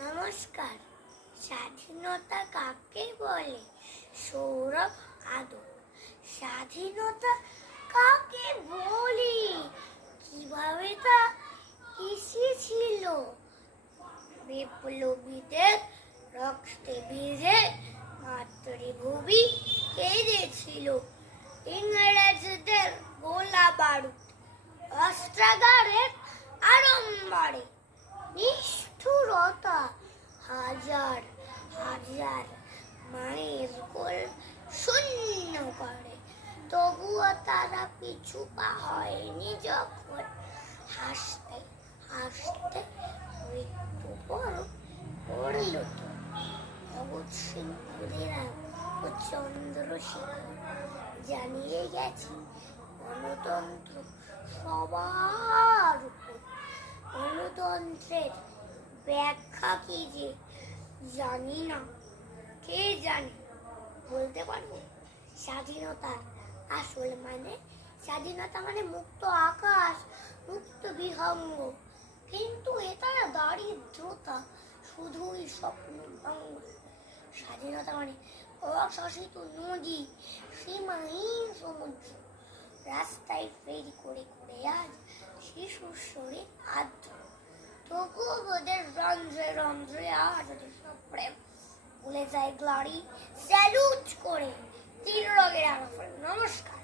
নমস্কার। স্বাধীনতা কাকে বলে? সৌরভ আদর। স্বাধীনতা কাকে বলি, কিভাবে তা এসেছিল? বিপ্লবীদের রক্তে ভিজে মাতৃভূমি কেঁদেছিল। ইংরেজদের গোলা বারুদ অস্ত্রাগারের আড়ম্বরে নিষ্ঠুরতা হাজার হাজার মায়ের কোল শূন্য করে। তবুও তারা পিছু পা হয়নি যখন হাসতে হাসতে মৃত্যু বরণ করল। তো ভগৎ সিং, ক্ষুদিরাম ও চন্দ্রশেখর জানিয়ে গেছে গণতন্ত্র সবার উপর। গণতন্ত্রের ব্যাখ্যা কি যে জানি না, কে জানে? বলতে পারবো স্বাধীনতার আসল মানে? স্বাধীনতা মানে মুক্ত আকাশ, মুক্ত বিহঙ্গ, কিন্তু এটা দারিদ্রতা, শুধুই স্বপ্ন ভঙ্গ। স্বাধীনতা মানে অশাসিত নদী, সীমাহীন সমুদ্র, রাস্তায় ফেরি করে করে আজ শিশুর শরীর আদ্র। তবুও ওদের রন্ধ্রে রন্ধ্রে আজ ওদের সব প্রেম ভুলে যায় গ্লারি স্যালুট করে তীর রগের আরফ। নমস্কার।